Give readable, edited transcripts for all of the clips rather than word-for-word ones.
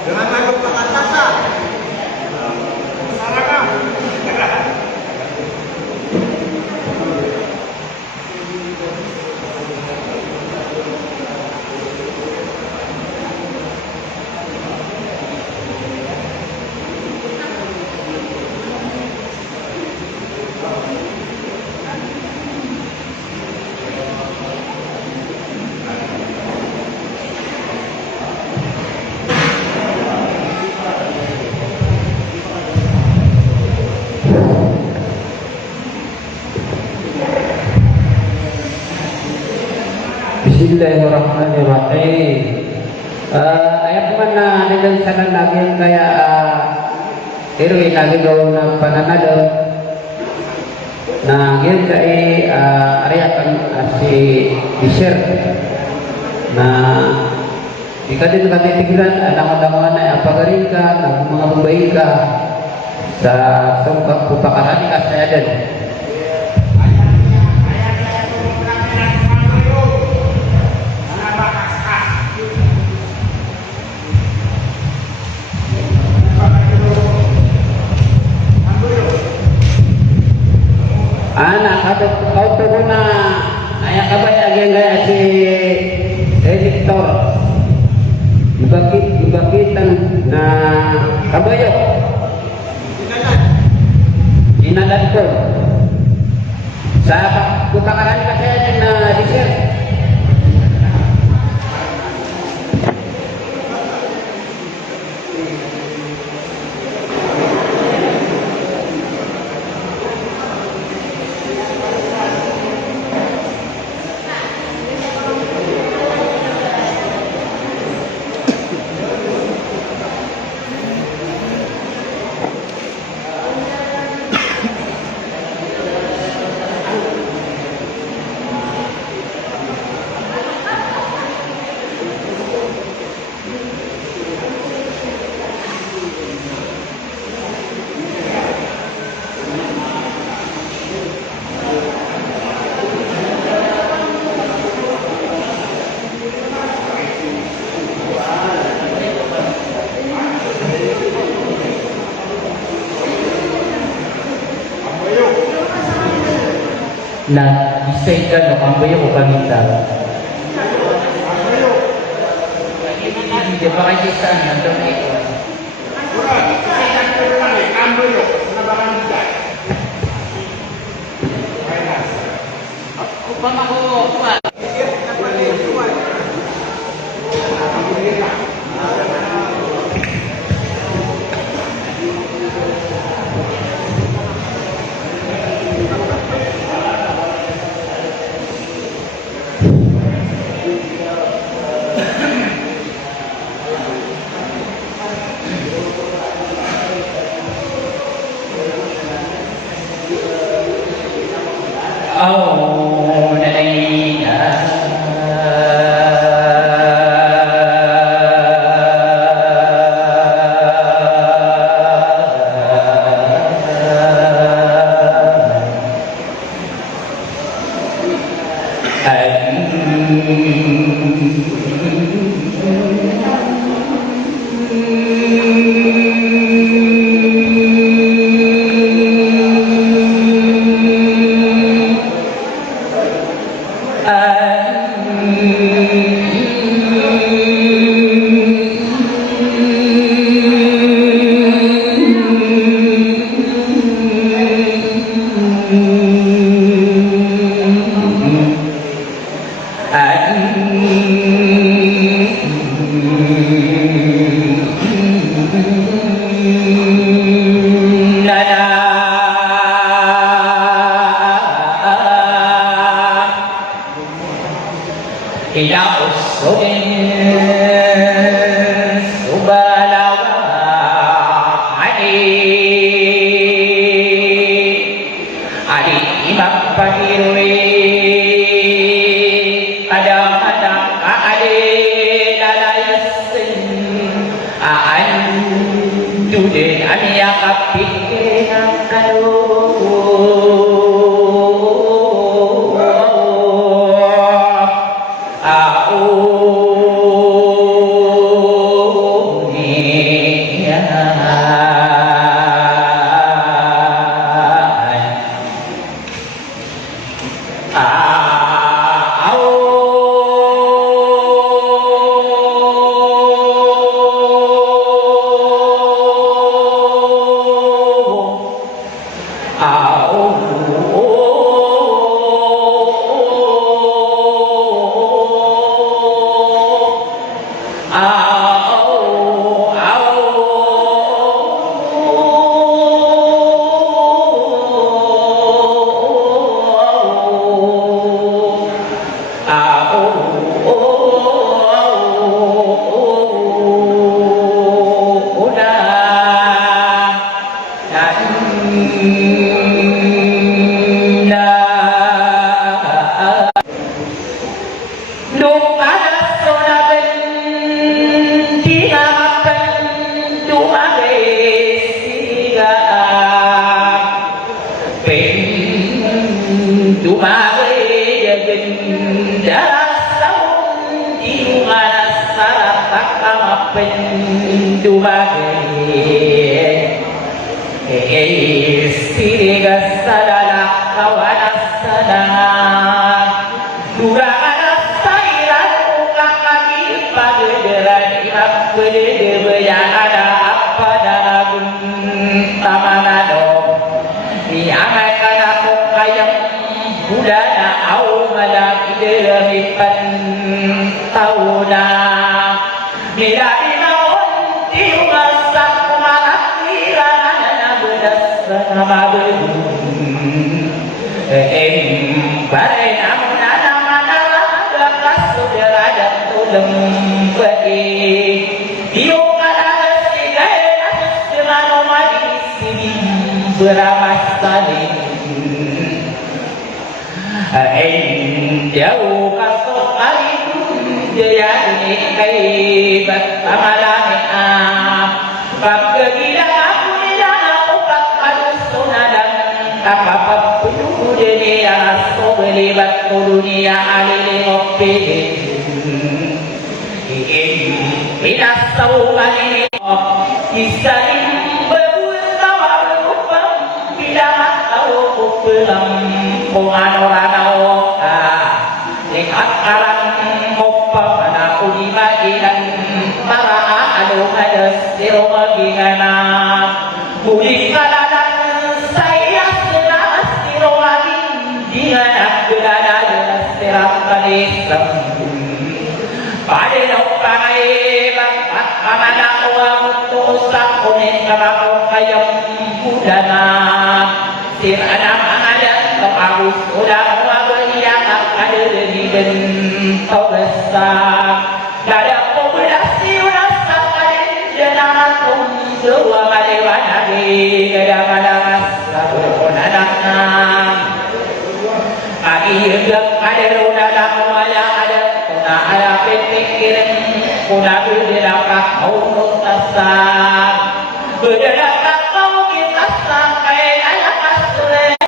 Dengan lagu Pakatasa. Masyarakat. Bismillahirrahmanirrahim. Ayat mana dalam sana lagi kaya irwi lagi daw na pananado na yun kay area kan si Bisher na di ka din katitigilan anak-anak na apagarin ka na mga babae ka sa sungkap pupakarani ka sa yadan. Anak kau tuh na ayah kabay agen gaya si editor dibagitan na kabayo dinalat ko sa putakaran kasi na research. Na isay ka no kambayo ko kamita. Hindi pa kayo sa nandang ito. Kambayo, nabakan dyan. Upang ako, kuwan. Oh, Nalina. budana au malaki demi tauna miladi maun tiumasak kumalakirana bedas nama bedun bare namuna namana lakas saudara dan tulem bagi beramas tadi jauh kasut kali jaya ini kaibat amalani pagkagidang aku nilang ako kakadusuna dan kapapagpuno niya so belibat tulo niya alilingopin pinasaw kanini isaling kung ano-ano lihat alam mo pa na ulimagilan para ano hadas siro magiganap muli ka na lang saya sila siro magiganap gula na sirap kalisam padinaw pangayibang at amanako ang tuusap kunin kamakaw kayong budana sirana harus udah wabaya ada di den tobesa kada populasi rasa kalian jenamatum dua malewana di kada malas sabonadana agi hidup ada rodana maya ada kuna ada pikiran kuna berderak kau nutasa berderak kau kita sampai anak asure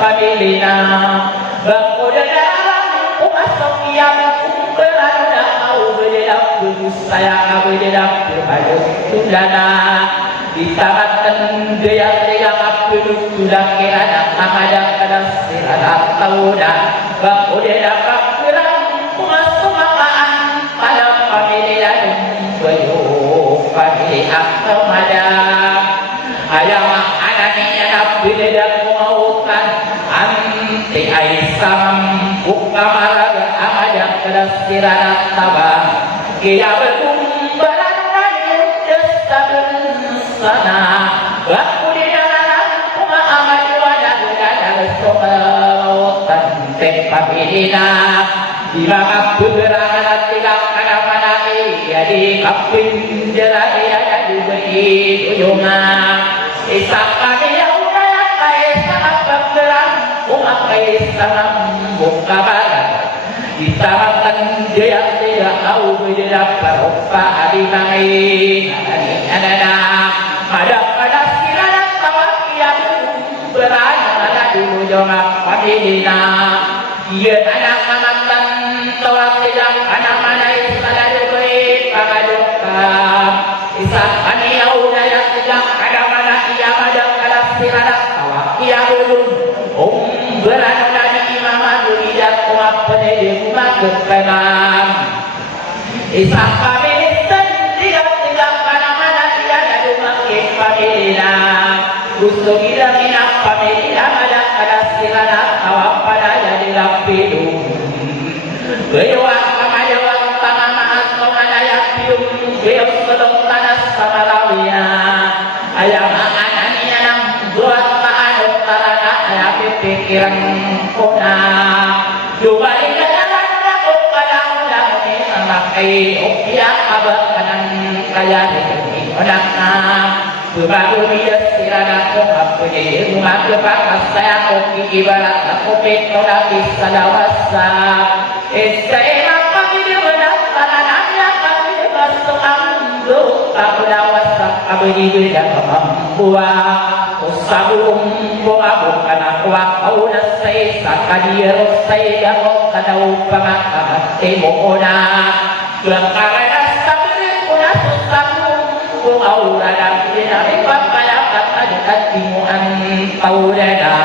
pamilina bangkudaran umasok yang berada mau berdedak kudus saya berdedak berbaju tundana disamatkan gaya-gaya kabudut sudah kirana amadak kadang sirana tahuda bangkudaran kafiran umasok makaan pada pamilina bayu pagi atau madam ayam anaknya nabi dedak anti aisam buka maraga amaja kedasiran tabah kia berkumbaran rayun destabun sana waktu di dalam kuma amaju ada gudana sokalautan tempapilina bila kabur berangan tilang kadamana iya di kapin jerah iya jadi beri ujungan isakkan umakai sanam buka barat ditaratan dia tidak tahu beda perupa adimangi ada pada kirana tawakian berada dulu jongak padina dia anak-anakan tawak tidak anak mana isada diberi pagaduka isak aniau daya tidak ada mana ia pada kirana tawakian dulu berada di imam tidak kuat penedek makhluk kemam isak kami tidak mana-mana tidak ada makin pamilina gusto kita minap pamilina ada sirana awak pada jadi lapidu bewak kamajawak tamamaan kongadayak pium beok sedok tanas samalawia ayam anania nang buat pikiran kona dua ikalan aku kadang pakai opiak abang kanan kaya ini orang Baru dia sirana ko apuni rumah kepakas saya kopi ibarat aku peto nabi salawasa esai maka dia menantanannya kami masuk amdo aku lawasa abdi beda kemampuan usabum boabu kana kuak au nasai sakadir sai dako kana upama temo ona belakara sabri kuna susabum kung aura ng pinapipapalakat na dikatimuan paulena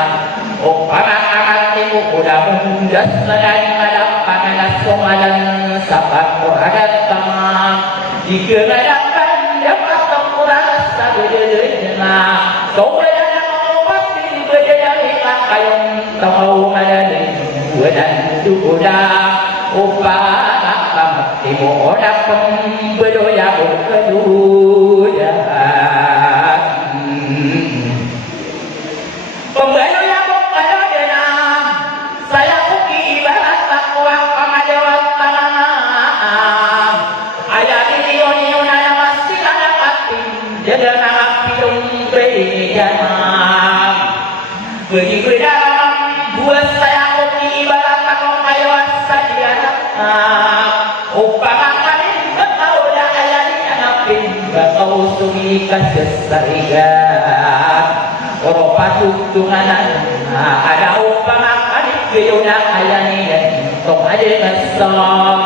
o pamakakat mo kula mundas na gangalang pangalasongalan sa pagkuragat tama di kagalakan dapat ang kuras sa gudulod na kawala na makupat di gudulod kayong tamaw-malaling buwanan dugula o pamakamat mo na pambuloya o kaluya pembalu yang kalau denam saya kuki ibarat takwa pengajawan tanam ayat ini nana masih ada hati jaga nama pilung beri janam begitu dalam buat saya kuki ibarat takwa pengajawan saja upama kami tahu dah ayat ini anak kau sumi kasih sarigat Oro patutunganan ada upama kani kayuna ayani dan tong aja ngesok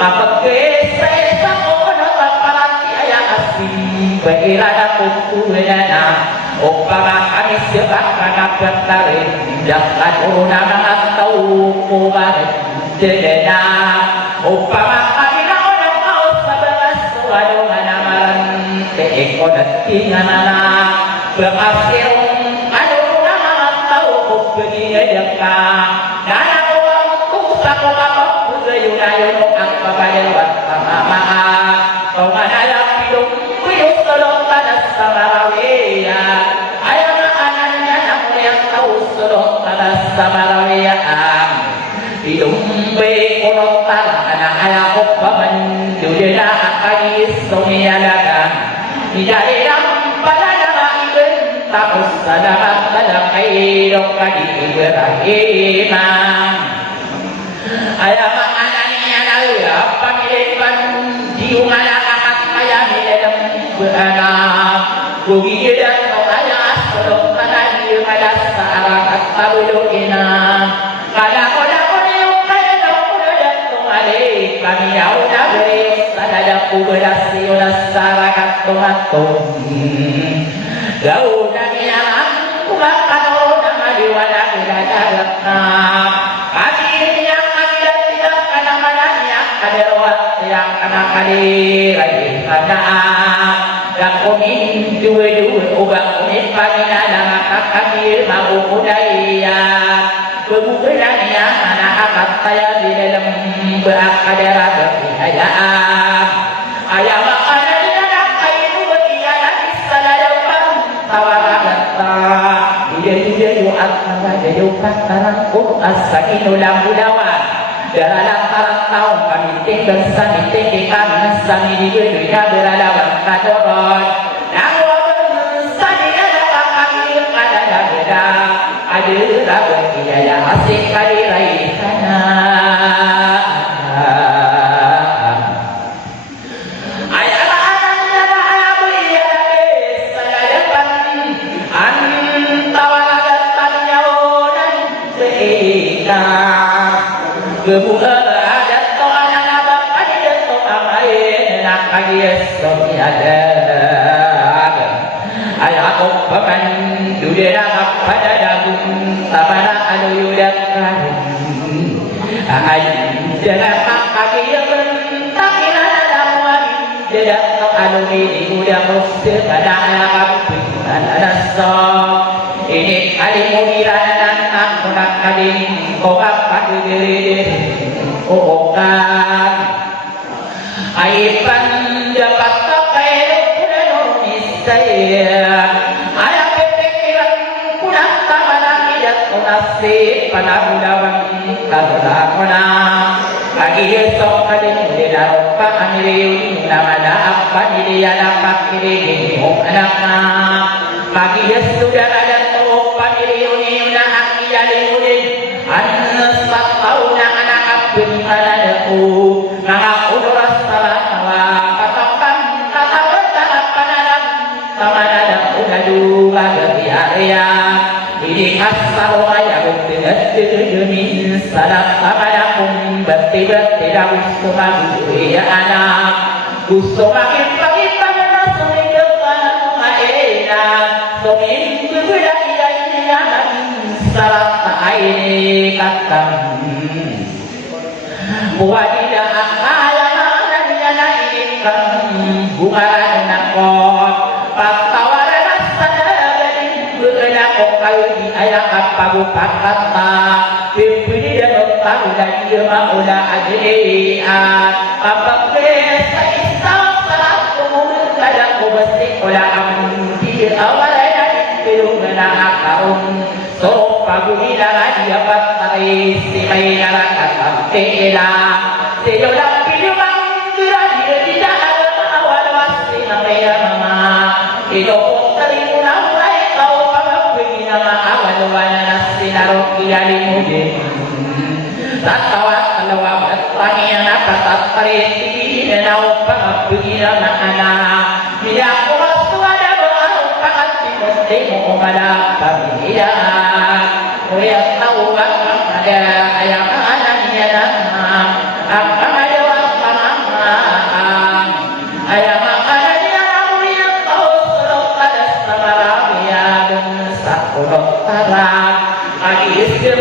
apa kesai sakono tapalati ayah asing bagirada kutuhena upama kani sebab kana bertarik jangan uruna mengatau kubaret jedena upama kani laonan kau sabalas waduh manamaran keekodat tinganana berhasil Bediyaka nana uangku sako kapok budayunayon ang pabayawat pamamaha kau manala pilong kuyos tolong tanas sa marawiya ayaw na ananya namu yang tahu tolong tanas sa marawiya pilong be kolong tanah anak ayaw paman dudena akadis sumiyalaga nijalilang tapos salamat dalam kairok kadi Ibrahim ayam anaknya nalia pangilipan diungan anak kaya dalam beranak bugi dan ayah sedok tanah diungan saarakat tabulukina kada yung kaya kuda jatuh alik kami yaudah beri sadada kuberasi ulas saarakat tuhatung Gau nami alam kumakan orang adiwala belajar kami yang ada tidak kana mananya ada rawat yang kana kali lagi kana dan komin dua ubah komin pagina dan kami mau budaya kemudiannya anak akat saya di dalam berakadara berkayaan ayam makanan anak kayu berkayaan dia yuat ada yukat tarang asakin ulang budawan dalam tarang tahun kami tinggal sani tinggikan sani di dunia beralawan kadoron namun sani ada kami ada beda ada ragu kiaya asik kali lain sana Kebuka ada to anak bapak ada to amain nak kagis to ada ayah aku paman dudera pada dagun tabana anu yudakan ayah jangan kagis bentakina dalam tidak to anu ini udah mesti pada anak ada so ini kali mudiran anak nak kali kokap pagi diri okan aipan dapat pakai pulau niscaya ayah pikiran pulang tamana tidak nasi pada budawan kalau tak pernah lagi esok kali di dalam pa aniliw namada apa niliyana pakiri anak magiyas sudah ada to paniliw ni na akiyalimunin ansat tau na anak abin manadaku mga unuras talawa katakan katawad na panalang tamanadaku na duga gabi area ini kasaro ayaw tinatidudumi salat tamanakum bati-bati na gusto mag-uwi anak gusto makipagipag na sumigap ka ng mga ina sumigap na iya salat na ay katam buwadi na akala na niya na inikang bungaran ako pagtawaran na sa nagaling buwan ako kayo di ayak kapagupakata pipili na magtago na iya maula adian kapag sa isang sarap tumulong ka na kubasik wala ang di awaray na itilong na nakakaroon so pagulila nga iya patay si may narakatante ila siyo lang pinumang dira di dahil maawalawas si mamaya mama inokotari mo na wala ikaw pagpagpili na maawalawan na sinarong iyali mo din tatawa talawa at pangiyan na katatari hindi na ako pagpagpili na anak niya ko masuwa na ba ang pagpagpili mo umalak pagpilihan kuya tawag ang ada ayang anak niya na ang pangalawang pamamaan ayang anak niya na kuya tawag kadas na marami sa kulot tarangag-iisip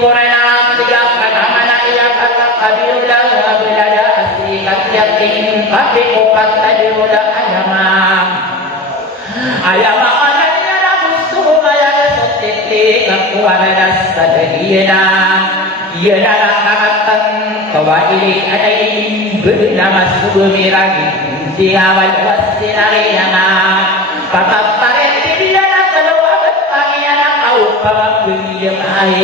ko rin ang tigang kanama na iyang kabirulang bilada asikat yating pati ko patayula ayamang ayamang anak niya na gusto maya sa titik ang kuwaranas sa dahiya na nakakatan kawaili anay na masugumiragi hindi nga walwas sinariya nga patatarin tibila na dalawag at pangiya na kaupamagbilyang ay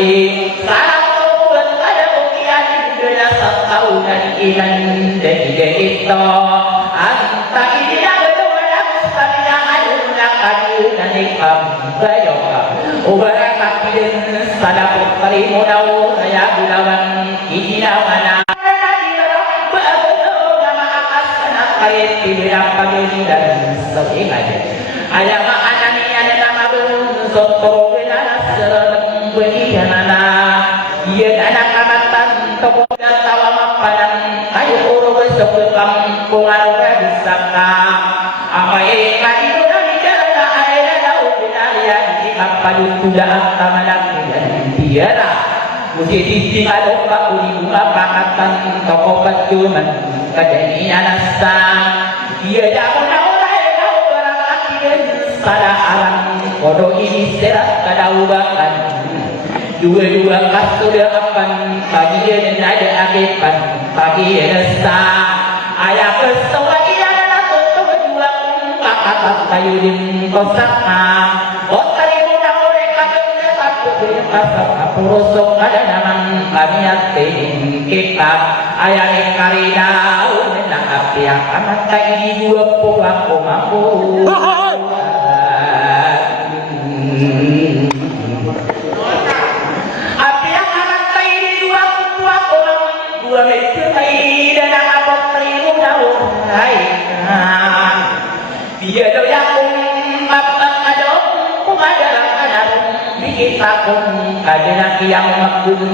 sarap tawag kada ukiyanin na sa taunan ilan dahil ito ang takili na galawalang sa pinangayon na kanil na nagpambayo ka ubara kakilin sa lapot pari mo na o kaya gulawang iginawa na kahit pililang pagilidan sa ingay ayang anak niya na mabunsot ko pinanasalang buwihan na iyan anak kamatan toko na tawa mapanang kayo puro sa putang kung ano ka bisa ka amay kanino na nila na ay na daw pinalian di kapalutuda ang tamalang pinalian Musiti kalau pak uli bunga pakatan toko batuman kadanian nasa dia jauh naulai kau berakiran pada alam kodo ini serat kadaubakan dua kasur akan pagi dan ada agepan pagi nasa ayah kesewa ia adalah tutup dua pakatan kayu di kosaka otari Purusok ada namang pamiyatin kita ayang karina na apiak amat kay dua puwang kumampu apiak amat kay dua puwang kumampu dua meter kay dan apot trimu daw ay dia daw yakong mapang adong kumadara kita kung kanya kiyang magdun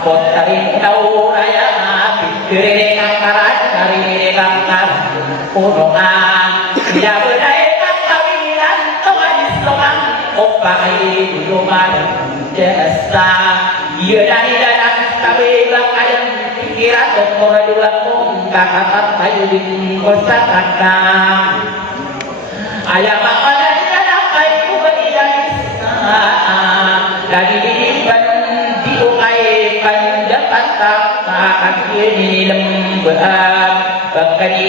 kontarin daw raya pikirin ang karan karinig ang karan puno nga pinabunay ang kawilan kawalis lumang opa ay luman jasa iya na nila ng kabilang ayang pikiran kung koradula kong kakatat tayo din ko sa kakang ayang makalan lagi dilipan di ukay pandapat kakakini lembaan bakani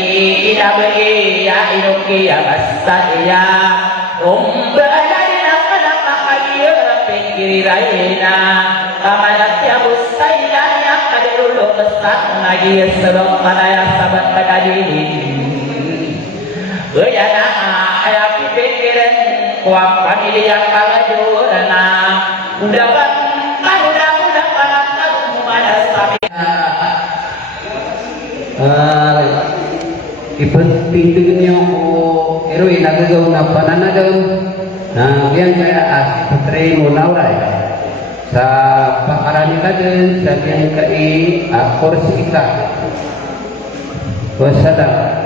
inabai ya inuki ya basta ya rombaan na kanakakaya pinggiri rayna kamanat ya bustay na ya kaderulo besar lagi sebab panaya sahabat kadadini Gayana ayah pikiran kuat pamilya kalajurana undawan mudah panatan mana sabi ipenting niyo ko eroy nagagaw na pananagaw na yan kaya patre mo nawray sa pakarani ka din sa yan kai korsika wassalam.